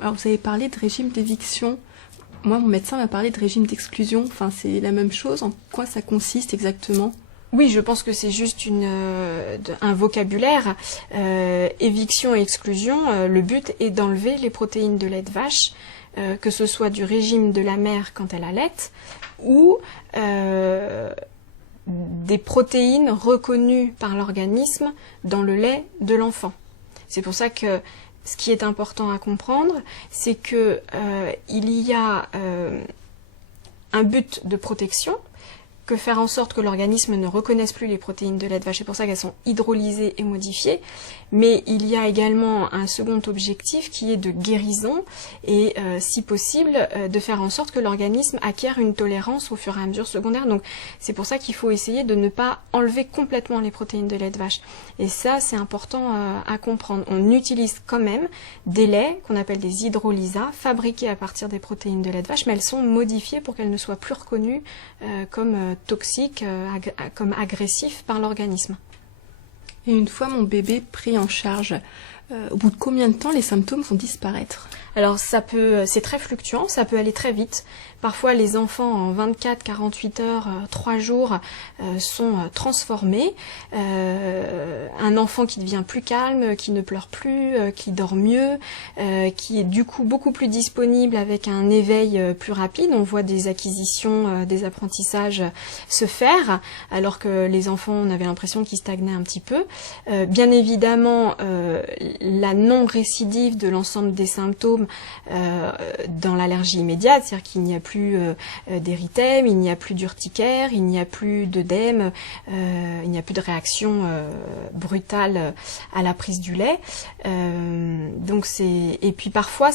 Alors vous avez parlé de régime d'éviction. Moi, mon médecin m'a parlé de régime d'exclusion. Enfin, c'est la même chose. En quoi ça consiste exactement ? Oui, je pense que c'est juste un vocabulaire. Éviction et exclusion, le but est d'enlever les protéines de lait de vache, que ce soit du régime de la mère quand elle allaite, ou des protéines reconnues par l'organisme dans le lait de l'enfant. C'est pour ça que ce qui est important à comprendre, c'est que il y a un but de protection, que faire en sorte que l'organisme ne reconnaisse plus les protéines de lait de vache. C'est pour ça qu'elles sont hydrolysées et modifiées. Mais il y a également un second objectif qui est de guérison et, si possible, de faire en sorte que l'organisme acquiert une tolérance au fur et à mesure secondaire. Donc c'est pour ça qu'il faut essayer de ne pas enlever complètement les protéines de lait de vache. Et ça, c'est important à comprendre. On utilise quand même des laits qu'on appelle des hydrolysats, fabriqués à partir des protéines de lait de vache, mais elles sont modifiées pour qu'elles ne soient plus reconnues comme toxiques, comme agressifs par l'organisme. Et une fois mon bébé pris en charge, au bout de combien de temps les symptômes vont disparaître ? Alors c'est très fluctuant, ça peut aller très vite. Parfois les enfants en 24, 48 heures, 3 jours sont transformés. Un enfant qui devient plus calme, qui ne pleure plus, qui dort mieux, qui est du coup beaucoup plus disponible avec un éveil plus rapide. On voit des acquisitions, des apprentissages se faire, alors que les enfants, on avait l'impression qu'ils stagnaient un petit peu. Bien évidemment, la non-récidive de l'ensemble des symptômes dans l'allergie immédiate, c'est-à-dire qu'il n'y a plus d'érythème, il n'y a plus d'urticaire, il n'y a plus d'œdème, il n'y a plus de réaction brutale à la prise du lait. Et puis parfois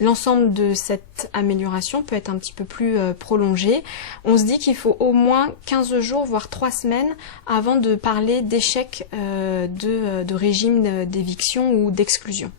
l'ensemble de cette amélioration peut être un petit peu plus prolongée. On se dit qu'il faut au moins 15 jours, voire 3 semaines avant de parler d'échec de régime d'éviction ou d'exclusion.